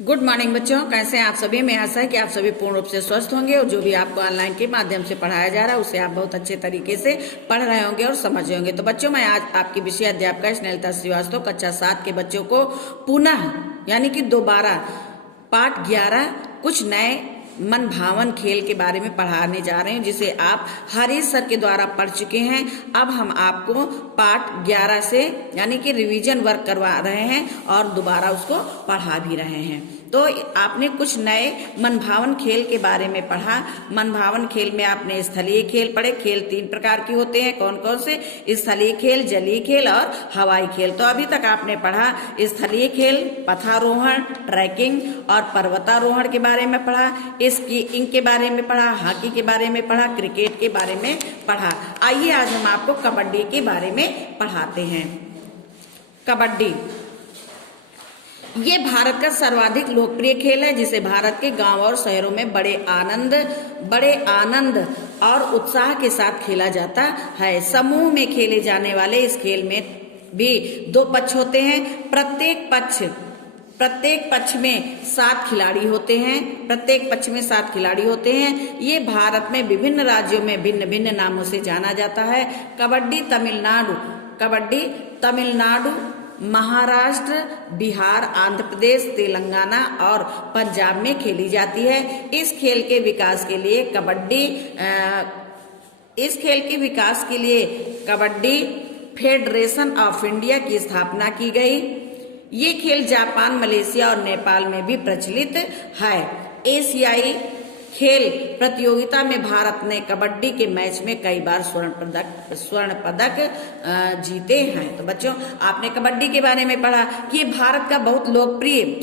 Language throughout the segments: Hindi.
गुड मॉर्निंग बच्चों, कैसे हैं आप सभी। मैं आशा है कि आप सभी पूर्ण रूप से स्वस्थ होंगे और जो भी आपको ऑनलाइन के माध्यम से पढ़ाया जा रहा है उसे आप बहुत अच्छे तरीके से पढ़ रहे होंगे और समझ रहे होंगे। तो बच्चों, मैं आज आपकी विषय अध्यापिका स्नेहलता श्रीवास्तव कक्षा 7 के बच्चों को पुनः यानी कि दोबारा पाठ 11 कुछ नए मन भावन खेल के बारे में पढ़ाने जा रहे हैं, जिसे आप हरीश सर के द्वारा पढ़ चुके हैं। अब हम आपको पाठ 11 से यानी कि रिवीजन वर्क करवा रहे हैं और दोबारा उसको पढ़ा भी रहे हैं। तो आपने कुछ नए मन भावन खेल के बारे में पढ़ा। मन भावन खेल में आपने स्थलीय खेल पढ़े। खेल 3 प्रकार के होते हैं। कौन कौन से? स्थलीय खेल, जलीय खेल और हवाई खेल। तो अभी तक आपने पढ़ा स्थलीय खेल, पथारोहण, ट्रैकिंग और पर्वतारोहण के बारे में पढ़ा, स्कीइंग के बारे में पढ़ा, हॉकी के बारे में पढ़ा, क्रिकेट के बारे में पढ़ा। आइए आज हम आपको कबड्डी के बारे में पढ़ाते हैं। कबड्डी ये भारत का सर्वाधिक लोकप्रिय खेल है, जिसे भारत के गांव और शहरों में बड़े आनंद और उत्साह के साथ खेला जाता है। समूह में खेले जाने वाले इस खेल में भी 2 पक्ष होते हैं। प्रत्येक पक्ष में 7 खिलाड़ी होते हैं। ये भारत में विभिन्न राज्यों में भिन्न भिन्न नामों से जाना जाता है। कबड्डी तमिलनाडु, महाराष्ट्र, बिहार, आंध्र प्रदेश, तेलंगाना और पंजाब में खेली जाती है। इस खेल के विकास के लिए कबड्डी फेडरेशन ऑफ इंडिया की स्थापना की गई। ये खेल जापान, मलेशिया और नेपाल में भी प्रचलित है। एशियाई खेल प्रतियोगिता में भारत ने कबड्डी के मैच में कई बार स्वर्ण पदक जीते हैं। तो बच्चों, आपने कबड्डी के बारे में पढ़ा कि ये भारत का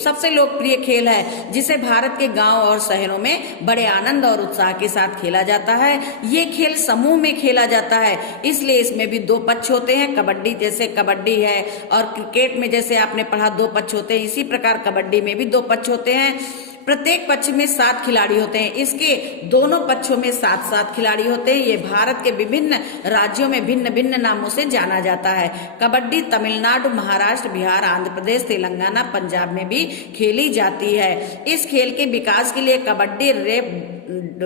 सबसे लोकप्रिय खेल है, जिसे भारत के गांव और शहरों में बड़े आनंद और उत्साह के साथ खेला जाता है। ये खेल समूह में खेला जाता है, इसलिए इसमें भी 2 पक्ष होते हैं। कबड्डी जैसे कबड्डी है और क्रिकेट में जैसे आपने पढ़ा 2 पक्ष होते हैं, इसी प्रकार कबड्डी में भी 2 पक्ष होते हैं। प्रत्येक पक्ष में 7 खिलाड़ी होते हैं। इसके दोनों पक्षों में 7-7 खिलाड़ी होते हैं। ये भारत के विभिन्न राज्यों में भिन्न भिन्न नामों से जाना जाता है। कबड्डी तमिलनाडु, महाराष्ट्र, बिहार, आंध्र प्रदेश, तेलंगाना, पंजाब में भी खेली जाती है। इस खेल के विकास के लिए कबड्डी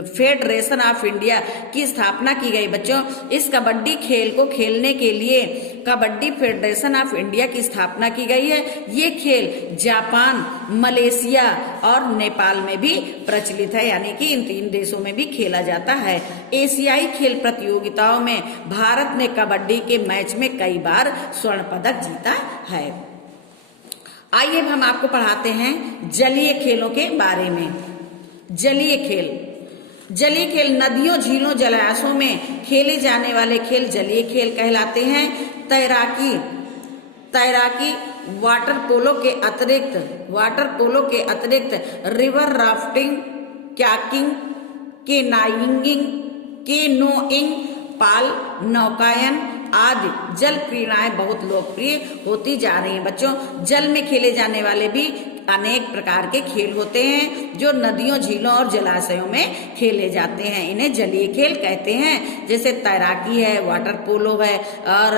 फेडरेशन ऑफ इंडिया की स्थापना की गई। बच्चों, इस कबड्डी खेल को खेलने के लिए कबड्डी फेडरेशन ऑफ इंडिया की स्थापना की गई है। ये खेल जापान, मलेशिया और नेपाल में भी प्रचलित है, यानी कि इन 3 देशों में भी खेला जाता है। एशियाई खेल प्रतियोगिताओं में भारत ने कबड्डी के मैच में कई बार स्वर्ण पदक जीता है। आइए हम आपको पढ़ाते हैं जलीय खेलों के बारे में। जलीय खेल नदियों, झीलों, जलाशयों में खेले जाने वाले खेल जलीय खेल कहलाते हैं। तैराकी वाटर पोलो के अतिरिक्त रिवर राफ्टिंग, कयाकिंग, केनोइंग, पाल नौकायन आदि जल क्रीड़ाएं बहुत लोकप्रिय होती जा रही हैं। बच्चों, जल में खेले जाने वाले भी अनेक प्रकार के खेल होते हैं, जो नदियों, झीलों और जलाशयों में खेले जाते हैं। इन्हें जलीय खेल कहते हैं। जैसे तैराकी है, वाटर पोलो है और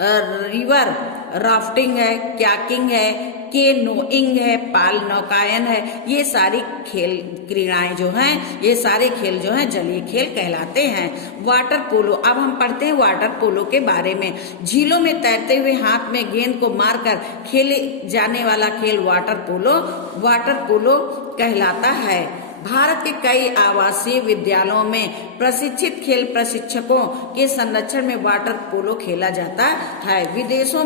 रिवर राफ्टिंग है, कयाकिंग है, केनोइंग है, पाल नौकायन है। ये सारी क्रीड़ाएं जो हैं, ये सारे खेल जो हैं जलीय खेल कहलाते हैं। वाटर पोलो, अब हम पढ़ते हैं वाटर पोलो के बारे में। झीलों में तैरते हुए हाथ में गेंद को मारकर खेले जाने वाला खेल वाटर पोलो कहलाता है। भारत के कई आवासीय विद्यालयों में प्रशिक्षित खेल प्रशिक्षकों के संरक्षण में वाटर पोलो खेला जाता है। विदेशों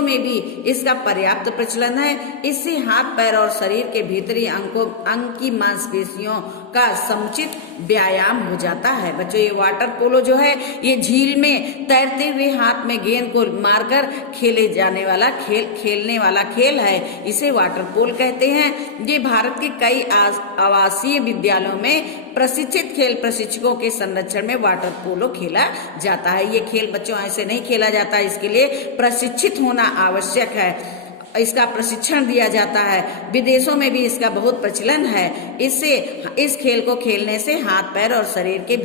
में भी इसका पर्याप्त प्रचलन है। इससे हाथ, पैर और शरीर के भीतरी अंग की मांसपेशियों का समुचित व्यायाम हो जाता है। बच्चों, ये वाटर पोलो जो है, ये झील में तैरते हुए हाथ में गेंद को मारकर खेलने वाला खेल है। इसे वाटर पोल कहते हैं। ये भारत के कई आवासीय विद्यालयों में प्रशिक्षित खेल प्रशिक्षकों के संरक्षण में वाटर पोलो खेला जाता है। ये खेल बच्चों ऐसे नहीं खेला जाता, इसके लिए प्रशिक्षित होना आवश्यक है। इसका प्रशिक्षण दिया जाता है। विदेशों में भी इसका बहुत प्रचलन है। इससे इस खेल को खेलने से हाथ पैर और शरीर के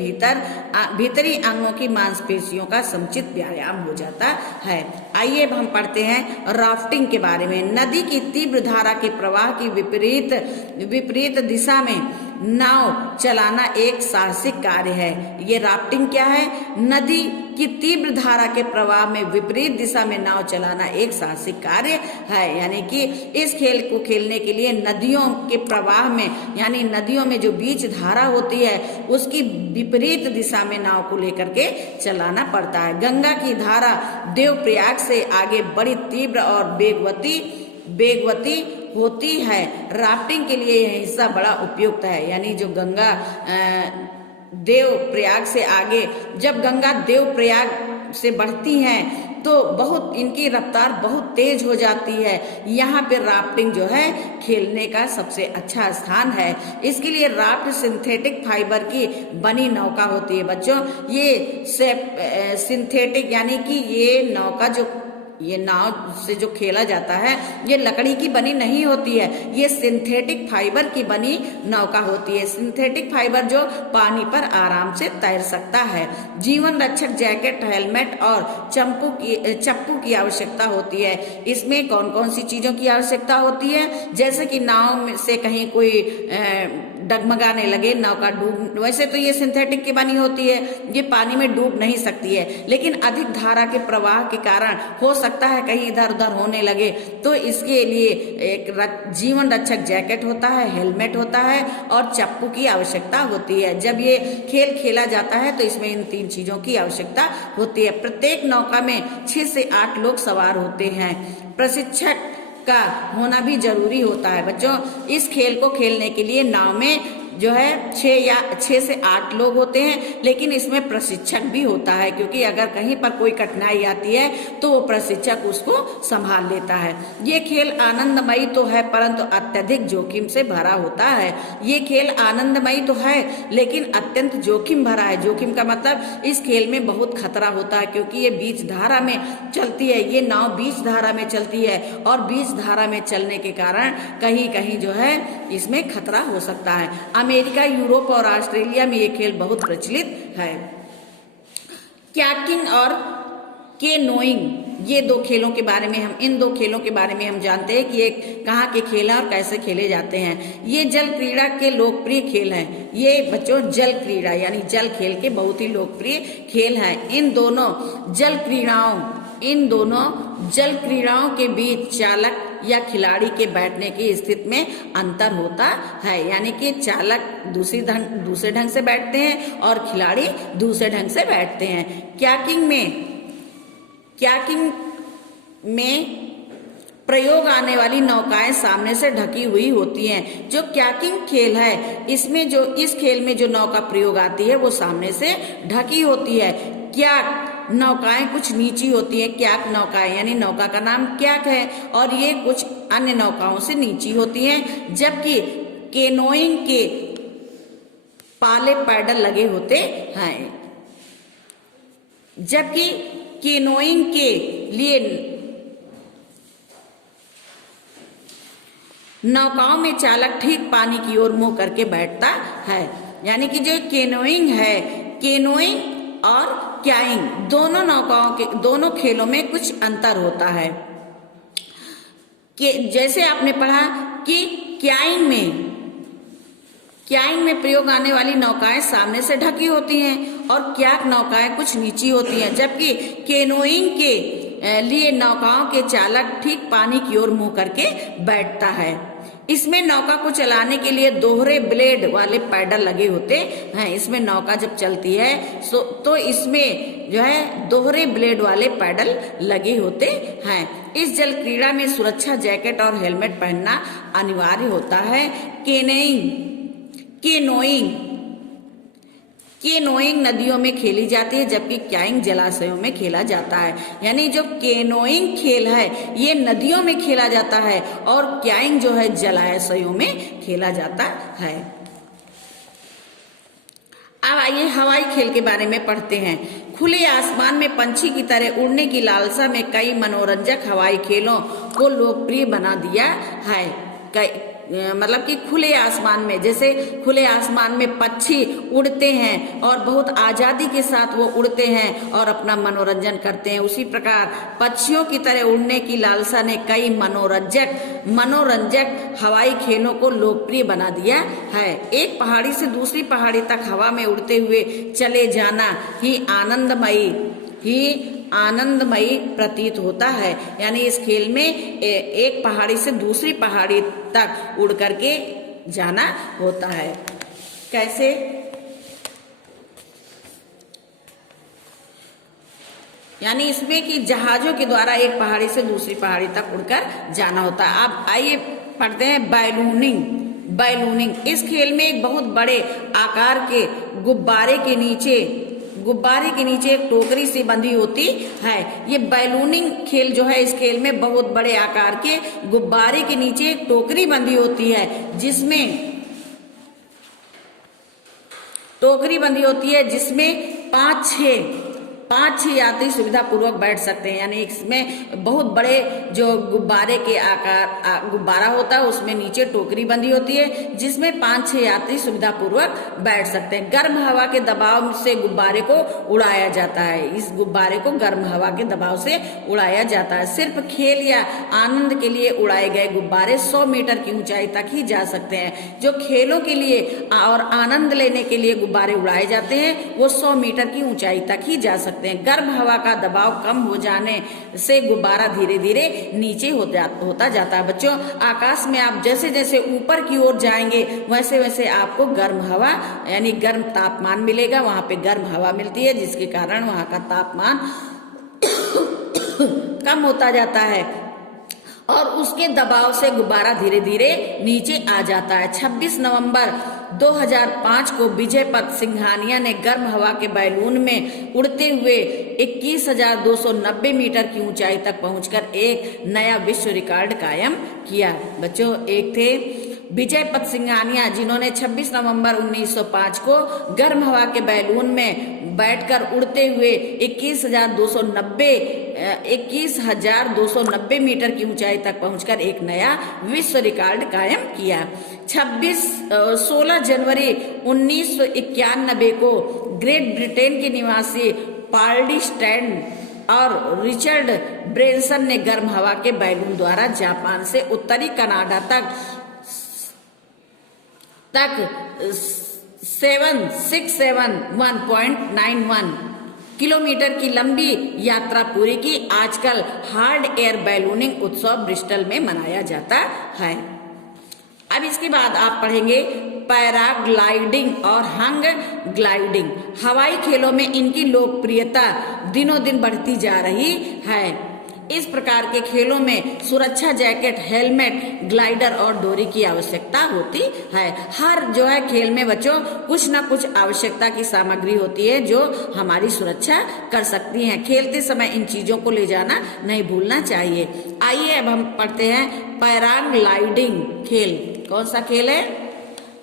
भीतरी अंगों की मांसपेशियों का समुचित व्यायाम हो जाता है। आइए अब हम पढ़ते हैं राफ्टिंग के बारे में। नदी की तीव्र धारा के प्रवाह की विपरीत दिशा में नाव चलाना एक साहसिक कार्य है। ये राफ्टिंग क्या है? नदी की तीव्र धारा के प्रवाह में विपरीत दिशा में नाव चलाना एक साहसिक कार्य है। यानी कि इस खेल को खेलने के लिए नदियों के प्रवाह में, यानी नदियों में जो बीच धारा होती है उसकी विपरीत दिशा में नाव को लेकर के चलाना पड़ता है। गंगा की धारा देवप्रयाग से आगे बड़ी तीव्र और वेगवती होती है। राफ्टिंग के लिए यह हिस्सा बड़ा उपयुक्त है। यानी जो गंगा देवप्रयाग से आगे, जब गंगा देवप्रयाग से बढ़ती हैं तो बहुत इनकी रफ्तार बहुत तेज हो जाती है। यहाँ पे राफ्टिंग जो है खेलने का सबसे अच्छा स्थान है। इसके लिए राफ्ट सिंथेटिक फाइबर की बनी नौका होती है। बच्चों, ये सिंथेटिक यानी कि ये नाव से जो खेला जाता है ये लकड़ी की बनी नहीं होती है, ये सिंथेटिक फाइबर की बनी नौका होती है। सिंथेटिक फाइबर जो पानी पर आराम से तैर सकता है। जीवन रक्षक जैकेट, हेलमेट और चप्पू की आवश्यकता होती है। इसमें कौन कौन सी चीजों की आवश्यकता होती है? जैसे कि नाव में से कहीं कोई डगमगाने लगे, नौका डूब, वैसे तो ये सिंथेटिक की बनी होती है, ये पानी में डूब नहीं सकती है, लेकिन अधिक धारा के प्रवाह के कारण हो सकता है कहीं इधर उधर होने लगे, तो इसके लिए एक जीवन रक्षक जैकेट होता है, हेलमेट होता है और चप्पू की आवश्यकता होती है। जब ये खेल खेला जाता है तो इसमें इन 3 चीजों की आवश्यकता होती है। प्रत्येक नौका में 6 से 8 लोग सवार होते हैं। प्रशिक्षक का होना भी जरूरी होता है। बच्चों, इस खेल को खेलने के लिए नाव में जो है 6 से 8 लोग होते हैं, लेकिन इसमें प्रशिक्षक भी होता है, क्योंकि अगर कहीं पर कोई कठिनाई आती है तो वो प्रशिक्षक उसको संभाल लेता है। ये खेल आनंदमयी तो है परंतु अत्यधिक जोखिम से भरा होता है। ये खेल आनंदमयी तो है लेकिन अत्यंत जोखिम भरा है। जोखिम का मतलब इस खेल में बहुत खतरा होता है, क्योंकि ये बीच धारा में चलती है। ये नाव बीच धारा में चलती है और बीच धारा में चलने के कारण कहीं कहीं जो है इसमें खतरा हो सकता है। अमेरिका, यूरोप और ऑस्ट्रेलिया में ये खेल बहुत प्रचलित है। कयाकिंग और केनोइंग, ये 2 खेलों के बारे में इन 2 खेलों के बारे में हम जानते हैं कि ये कहाँ के खेल हैं और कैसे खेले जाते हैं। ये जल क्रीड़ा के लोकप्रिय खेल हैं। ये बच्चों जल क्रीड़ा यानी जल खेल के बहुत ही लोकप्रिय खेल हैं। इन दोनों जल क्रीड़ाओं के बीच चालक या खिलाड़ी के बैठने की स्थिति में अंतर होता है। यानी कि चालक दूसरे ढंग से बैठते हैं और खिलाड़ी दूसरे ढंग से बैठते हैं। कयाकिंग में प्रयोग आने वाली नौकाएं सामने से ढकी हुई होती हैं। जो कयाकिंग खेल है इस खेल में जो नौका प्रयोग आती है वो सामने से ढकी होती है। कयाक नौकाएं कुछ नीची होती है। कयाक नौकाएं यानी नौका का नाम कयाक है और ये कुछ अन्य नौकाओं से नीची होती हैं, जबकि केनोइंग के पाले पैडल लगे होते हैं। जबकि केनोइंग के लिए नौकाओं में चालक ठीक पानी की ओर मुंह करके बैठता है। यानी कि जो केनोइंग और कयाकिंग दोनों खेलों में कुछ अंतर होता है। कि जैसे आपने पढ़ा कि कयाकिंग में प्रयोग आने वाली नौकाएं सामने से ढकी होती हैं और कयाक नौकाएं कुछ नीची होती हैं, जबकि केनोइंग के लिए नौकाओं के चालक ठीक पानी की ओर मुंह करके बैठता है। इसमें नौका को चलाने के लिए दोहरे ब्लेड वाले पैडल लगे होते हैं। इसमें नौका जब चलती है तो इसमें जो है दोहरे ब्लेड वाले पैडल लगे होते हैं। इस जल क्रीड़ा में सुरक्षा जैकेट और हेलमेट पहनना अनिवार्य होता है। केनोइंग नदियों में खेली जाती है, जबकि कयाकिंग जलाशयों में खेला जाता है। यानी जो केनोइंग खेल है ये नदियों में खेला जाता है और कयाकिंग जो है जलाशयों में खेला जाता है। अब आइए हवाई खेल के बारे में पढ़ते हैं। खुले आसमान में पंछी की तरह उड़ने की लालसा में कई मनोरंजक हवाई खेलों को लोकप्रिय बना दिया है। मतलब कि खुले आसमान में, जैसे खुले आसमान में पक्षी उड़ते हैं और बहुत आजादी के साथ वो उड़ते हैं और अपना मनोरंजन करते हैं, उसी प्रकार पक्षियों की तरह उड़ने की लालसा ने कई मनोरंजक हवाई खेलों को लोकप्रिय बना दिया है। एक पहाड़ी से दूसरी पहाड़ी तक हवा में उड़ते हुए चले जाना ही आनंदमयी प्रतीत होता है। यानी इस खेल में एक पहाड़ी से दूसरी पहाड़ी तक उड़ करके जाना होता है। कैसे? यानी इसमें कि जहाजों के द्वारा एक पहाड़ी से दूसरी पहाड़ी तक उड़कर जाना होता है। अब आइए पढ़ते हैं बैलूनिंग। इस खेल में एक बहुत बड़े आकार के गुब्बारे के नीचे एक टोकरी सी बंधी होती है। ये बैलूनिंग खेल जो है, इस खेल में बहुत बड़े आकार के गुब्बारे के नीचे एक टोकरी बंधी होती है, जिसमें पाँच छह यात्री सुविधा पूर्वक बैठ सकते हैं। यानी इसमें बहुत बड़े जो गुब्बारा होता है उसमें नीचे टोकरी बंधी होती है, जिसमें 5-6 यात्री सुविधा पूर्वक बैठ सकते हैं। गर्म हवा के दबाव से गुब्बारे को उड़ाया जाता है। इस गुब्बारे को गर्म हवा के दबाव से उड़ाया जाता है। सिर्फ खेल या आनंद के लिए उड़ाए गए गुब्बारे 100 मीटर की ऊंचाई तक ही जा सकते हैं। जो खेलों के लिए और आनंद लेने के लिए गुब्बारे उड़ाए जाते हैं वो 100 मीटर की ऊंचाई तक ही जा सकते हैं। गर्म हवा का दबाव कम हो जाने से गुब्बारा धीरे धीरे नीचे होता जाता है। बच्चों, आकाश में आप जैसे जैसे ऊपर की ओर जाएंगे वैसे वैसे आपको गर्म हवा यानी गर्म तापमान मिलेगा। वहां पे गर्म हवा मिलती है, जिसके कारण वहां का तापमान कम होता जाता है और उसके दबाव से गुब्बारा धीरे धीरे नीचे आ जाता है। 26 नवंबर 2005 को विजय पथ सिंघानिया ने गर्म हवा के बैलून में उड़ते हुए 21,290 मीटर की ऊंचाई तक पहुंचकर एक नया विश्व रिकॉर्ड कायम किया। बच्चों, एक थे विजय पथ सिंघानिया, जिन्होंने 26 नवंबर 1905 को गर्म हवा के बैलून में बैठकर उड़ते हुए 21,290 मीटर की ऊंचाई तक पहुंचकर एक नया विश्व रिकॉर्ड कायम किया। 16 जनवरी 1991 को ग्रेट ब्रिटेन के निवासी पार्डी स्टैंड और रिचर्ड ब्रेंसन ने गर्म हवा के बैलून द्वारा जापान से उत्तरी कनाडा तक 767.91 किलोमीटर की लंबी यात्रा पूरी की। आजकल हार्ड एयर बैलूनिंग उत्सव ब्रिस्टल में मनाया जाता है। अब इसके बाद आप पढ़ेंगे पैराग्लाइडिंग और हंग ग्लाइडिंग। हवाई खेलों में इनकी लोकप्रियता दिनों दिन बढ़ती जा रही है। इस प्रकार के खेलों में सुरक्षा जैकेट, हेलमेट, ग्लाइडर और डोरी की आवश्यकता होती है। हर जो है खेल में बच्चों कुछ ना कुछ आवश्यकता की सामग्री होती है जो हमारी सुरक्षा कर सकती है। खेलते समय इन चीजों को ले जाना नहीं भूलना चाहिए। आइए अब हम पढ़ते हैं पैराग्लाइडिंग खेल। कौन सा खेल है?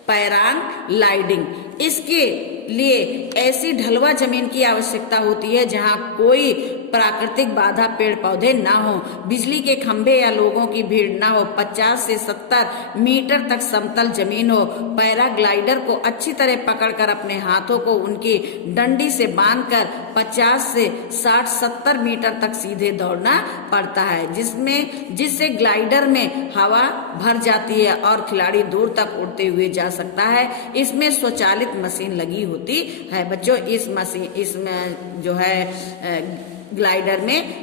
पैराग्लाइडिंग। इसके लिए ऐसी ढलवा जमीन की आवश्यकता होती है जहां कोई प्राकृतिक बाधा, पेड़ पौधे ना हो, बिजली के खंभे या लोगों की भीड़ ना हो, 50 से 70 मीटर तक समतल जमीन हो। पैराग्लाइडर को अच्छी तरह पकड़कर अपने हाथों को उनकी डंडी से बांधकर 50 से 60-70 मीटर तक सीधे दौड़ना पड़ता है, जिससे ग्लाइडर में हवा भर जाती है और खिलाड़ी दूर तक उड़ते हुए जा सकता है। इसमें स्वचालित मशीन लगी होती है। बच्चों, इसमें जो है ग्लाइडर में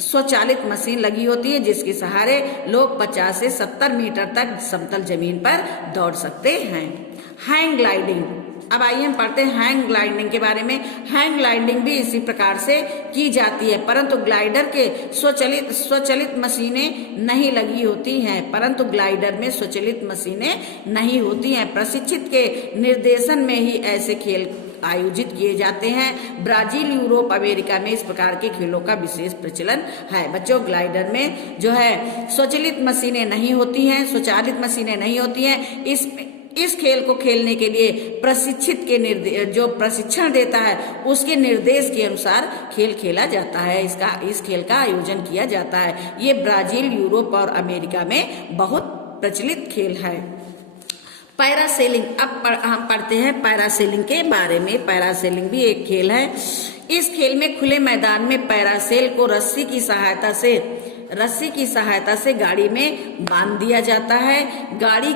स्वचालित मशीन लगी होती है जिसके सहारे लोग 50 से 70 मीटर तक समतल जमीन पर दौड़ सकते हैं। Hang gliding. अब आइए हम पढ़ते हैं हैंग ग्लाइडिंग के बारे में। हैंग ग्लाइडिंग भी इसी प्रकार से की जाती है, परंतु ग्लाइडर के स्वचालित मशीनें नहीं लगी होती हैं। होती हैं। प्रशिक्षित के निर्देशन में ही ऐसे खेल आयोजित किए जाते हैं। ब्राजील, यूरोप, अमेरिका में इस प्रकार के खेलों का विशेष प्रचलन है। बच्चों, ग्लाइडर में जो है स्वचालित मशीनें नहीं होती हैं। इस खेल को खेलने के लिए प्रशिक्षित के जो प्रशिक्षण देता है उसके निर्देश के अनुसार खेल खेला जाता है। इस खेल का आयोजन किया जाता है। ये ब्राजील, यूरोप और अमेरिका में बहुत प्रचलित खेल है। पैरासेलिंग, अब हम पढ़ते हैं पैरासेलिंग के बारे में। पैरासेलिंग भी एक खेल है। इस खेल में खुले मैदान में पैरासेल को रस्सी की सहायता से गाड़ी में बांध दिया जाता है। गाड़ी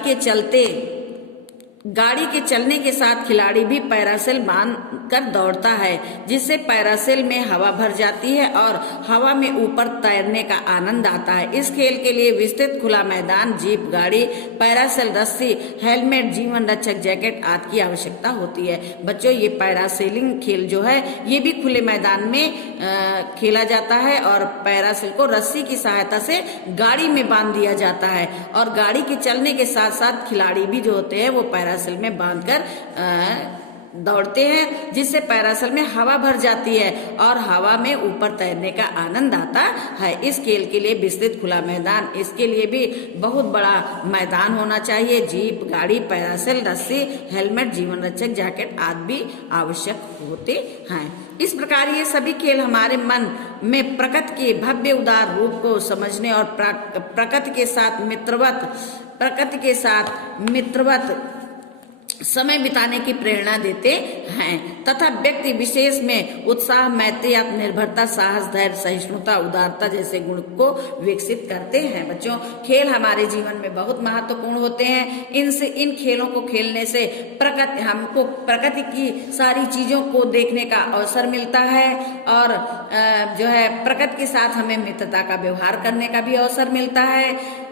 के चलने के साथ खिलाड़ी भी पैरासेल बांध कर दौड़ता है, जिससे पैरासेल में हवा भर जाती है और हवा में ऊपर तैरने का आनंद आता है। इस खेल के लिए विस्तृत खुला मैदान, जीप गाड़ी, पैरासेल रस्सी, हेलमेट, जीवन रक्षक जैकेट आदि की आवश्यकता होती है। बच्चों, ये पैरासेलिंग खेल जो है ये भी खुले मैदान में खेला जाता है और पैरासेल को रस्सी की सहायता से गाड़ी में बांध दिया जाता है और गाड़ी के चलने के साथ साथ खिलाड़ी भी जो होते हैं वो पैरासेल में बांधकर दौड़ते हैं, जिससे पैरासेल में हवा भर जाती है और हवा में ऊपर तैरने का आनंद आता है। इस खेल के लिए विस्तृत खुला मैदान, इसके लिए भी बहुत बड़ा मैदान होना चाहिए। जीप गाड़ी, पैरासेल रस्सी, हेलमेट, जीवन रक्षक जैकेट आदि भी आवश्यक होते हैं। इस प्रकार ये सभी खेल हमारे मन में प्रकृति के भव्य उदार रूप को समझने और प्रकृति के साथ मित्रवत समय बिताने की प्रेरणा देते हैं तथा व्यक्ति विशेष में उत्साह, मैत्री, आत्मनिर्भरता, साहस, धैर्य, सहिष्णुता, उदारता जैसे गुण को विकसित करते हैं। बच्चों, खेल हमारे जीवन में बहुत महत्वपूर्ण होते हैं। इन खेलों को खेलने से हमको प्रकृति की सारी चीजों को देखने का अवसर मिलता है और जो है प्रकृति के साथ हमें मित्रता का व्यवहार करने का भी अवसर मिलता है।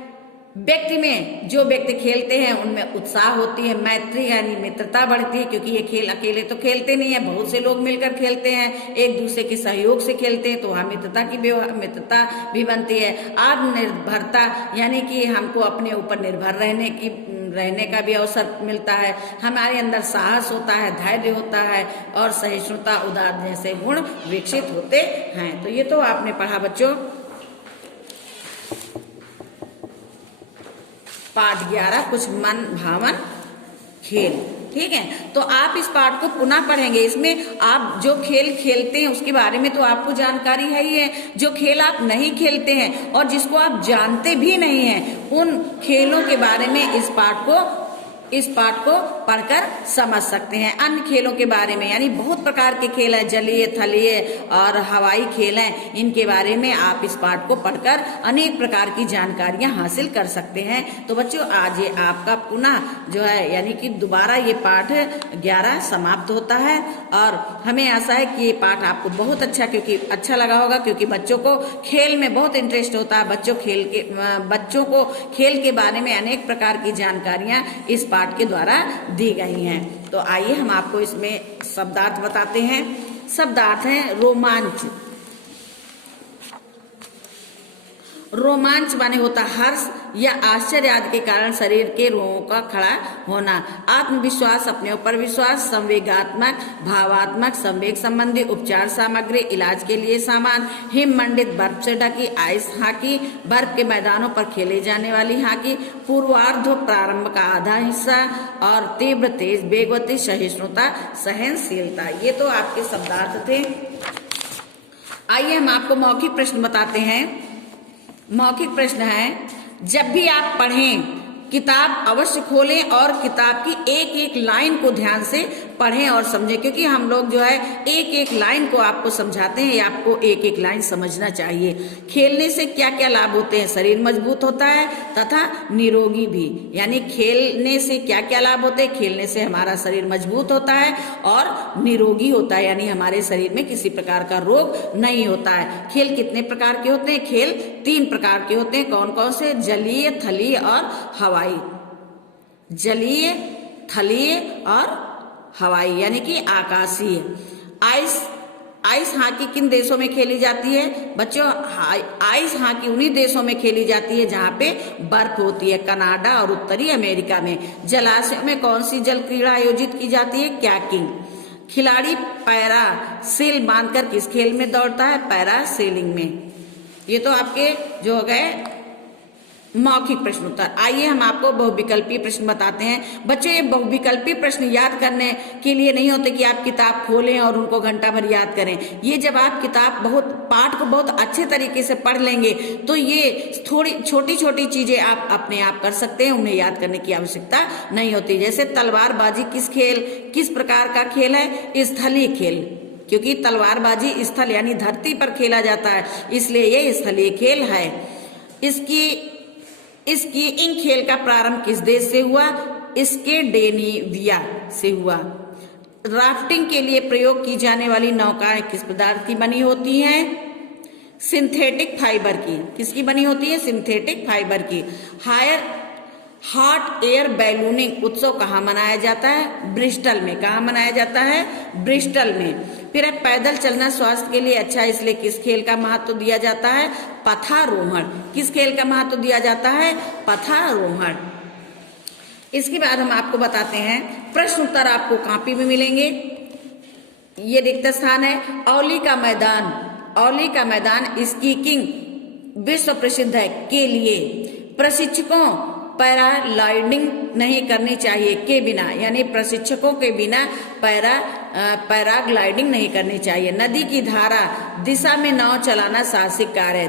जो व्यक्ति खेलते हैं उनमें उत्साह होती है, मैत्री यानी मित्रता बढ़ती है, क्योंकि ये खेल अकेले तो खेलते नहीं है, बहुत से लोग मिलकर खेलते हैं, एक दूसरे के सहयोग से खेलते हैं, तो वहाँ मित्रता भी बनती है। आत्मनिर्भरता यानी कि हमको अपने ऊपर निर्भर रहने का भी अवसर मिलता है। हमारे अंदर साहस होता है, धैर्य होता है और सहिष्णुता, उदार जैसे गुण विकसित होते हैं। तो ये तो आपने पढ़ा बच्चों पाठ 11 कुछ मन भावन खेल। ठीक है, तो आप इस पाठ को पुनः पढ़ेंगे। इसमें आप जो खेल खेलते हैं उसके बारे में तो आपको जानकारी है ही है। जो खेल आप नहीं खेलते हैं और जिसको आप जानते भी नहीं हैं, उन खेलों के बारे में इस पाठ को पढ़कर समझ सकते हैं। अन्य खेलों के बारे में यानी बहुत प्रकार के खेल हैं, जलीय, थलीय और हवाई खेल हैं, इनके बारे में आप इस पाठ को पढ़कर अनेक प्रकार की जानकारियां हासिल कर सकते हैं। तो बच्चों, आज ये आपका पुनः जो है यानी कि दोबारा ये पाठ 11 समाप्त होता है और हमें आशा है कि ये पाठ आपको बहुत अच्छा लगा होगा, क्योंकि बच्चों को खेल में बहुत इंटरेस्ट होता है। बच्चों को खेल के बारे में अनेक प्रकार की जानकारियां इस पाठ के द्वारा दी गई हैं। तो आइए हम आपको इसमें शब्दार्थ बताते हैं। शब्दार्थ हैं रोमांच। रोमांच माने होता हर्ष या आश्चर्य आदि के कारण शरीर के रोमों का खड़ा होना। आत्मविश्वास, अपने ऊपर विश्वास। संवेगात्मक, भावात्मक, संवेग संबंधी उपचार सामग्री, इलाज के लिए सामान। हिम मंडित, बर्फ से ढकी आइस हॉकी, बर्फ के मैदानों पर खेले जाने वाली हॉकी। पूर्वार्ध, प्रारंभ का आधा हिस्सा और तीव्र, तेज, वेगवती, सहिष्णुता, सहनशीलता। ये तो आपके शब्दार्थ थे। आइए हम आपको मौखिक प्रश्न बताते हैं। मौखिक प्रश्न है, जब भी आप पढ़ें किताब अवश्य खोलें और किताब की एक एक लाइन को ध्यान से पढ़ें और समझें, क्योंकि हम लोग जो है एक एक लाइन को आपको समझाते हैं, आपको एक एक लाइन समझना चाहिए। खेलने से क्या क्या लाभ होते हैं? शरीर मजबूत होता है तथा निरोगी भी। यानी खेलने से क्या क्या लाभ होते हैं? खेलने से हमारा शरीर मजबूत होता है और निरोगी होता है, यानी हमारे शरीर में किसी प्रकार का रोग नहीं होता है। खेल कितने प्रकार के होते हैं? खेल 3 प्रकार के होते हैं। कौन कौन से? जलीय, थलीय और हवाई। जलीय, थलीय और हवाई यानी कि आकाशीय। आइस हॉकी किन देशों में खेली जाती है? बच्चों, आइस हॉकी उन्हीं देशों में खेली जाती है जहाँ पे बर्फ होती है, कनाडा और उत्तरी अमेरिका में। जलाशयों में कौन सी जल क्रीड़ा आयोजित की जाती है? कैकिंग। खिलाड़ी पैरासेल बांधकर किस खेल में दौड़ता है? पैरासेलिंग में। ये तो आपके जो हो गए मौखिक प्रश्न उत्तर। आइए हम आपको बहुविकल्पीय प्रश्न बताते हैं। बच्चों, ये बहुविकल्पीय प्रश्न याद करने के लिए नहीं होते कि आप किताब खोलें और उनको घंटा भर याद करें। ये जब आप किताब पाठ को बहुत अच्छे तरीके से पढ़ लेंगे तो ये थोड़ी छोटी छोटी चीजें आप अपने आप कर सकते हैं, उन्हें याद करने की आवश्यकता नहीं होती। जैसे तलवारबाजी किस प्रकार का खेल है? स्थलीय खेल, क्योंकि तलवारबाजी स्थल यानी धरती पर खेला जाता है, इसलिए ये स्थलीय खेल है। इसकी इन खेल का प्रारंभ किस देश से हुआ? स्कैंडिनेविया से हुआ। राफ्टिंग के लिए प्रयोग की जाने वाली नौकाएं किस पदार्थ की बनी होती हैं? सिंथेटिक फाइबर की। किसकी बनी होती है? सिंथेटिक फाइबर की। हॉट एयर बैलूनिंग उत्सव कहाँ मनाया जाता है? ब्रिस्टल में। कहाँ मनाया जाता है? ब्रिस्टल में। फिर पैदल चलना स्वास्थ्य के लिए अच्छा है, इसलिए किस खेल का महत्व दिया जाता है? पथारोहण। किस खेल का महत्व दिया जाता है? पथारोहण। इसके बाद हम आपको बताते हैं, प्रश्न उत्तर आपको कॉपी में मिलेंगे। ये रिक्त स्थान है। औली का मैदान स्कीइंग विश्व प्रसिद्ध है के लिए प्रशिक्षकों पैराग्लाइडिंग नहीं करनी चाहिए के बिना, यानी प्रशिक्षकों के बिना पैराग्लाइडिंग नहीं करनी चाहिए। नदी की धारा दिशा में नाव चलाना साहसिक कार्य है।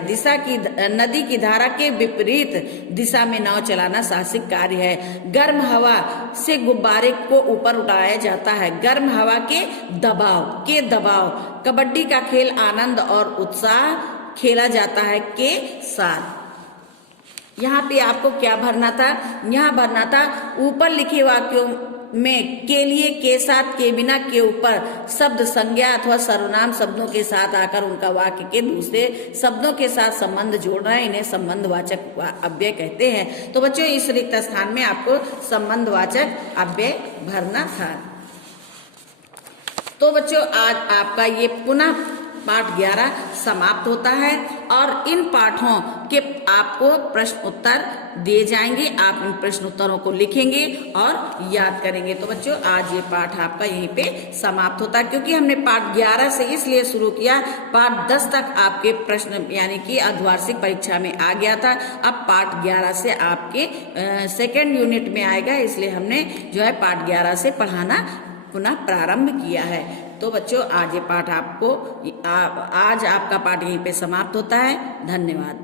नदी की धारा के विपरीत दिशा में नाव चलाना साहसिक कार्य है। गर्म हवा से गुब्बारे को ऊपर उठाया जाता है। गर्म हवा के दबाव। कबड्डी का खेल आनंद और उत्साह खेला जाता है के साथ। यहाँ पे आपको क्या भरना था? यहाँ भरना था ऊपर लिखे वाक्यों में के लिए, के साथ, के बिना, के ऊपर शब्द संज्ञा अथवा सर्वनाम शब्दों के साथ आकर उनका वाक्य के दूसरे शब्दों के साथ संबंध जोड़ना है, इन्हें संबंधवाचक अव्यय कहते हैं। तो बच्चों, इस रिक्त स्थान में आपको संबंधवाचक अव्यय भरना था। तो बच्चों, आज आपका ये पुनः पाठ 11 समाप्त होता है और इन पाठों के आपको प्रश्न उत्तर दिए जाएंगे। आप इन प्रश्न उत्तरों को लिखेंगे और याद करेंगे। तो बच्चों, आज ये पाठ आपका यहीं पे समाप्त होता है, क्योंकि हमने पाठ 11 से इसलिए शुरू किया, पाठ 10 तक आपके प्रश्न यानी कि अर्धवार्षिक परीक्षा में आ गया था। अब पाठ 11 से आपके सेकेंड यूनिट में आएगा, इसलिए हमने जो है पाठ 11 से पढ़ाना पुनः प्रारंभ किया है। तो बच्चों, आज आपका पाठ यहीं पे समाप्त होता है। धन्यवाद।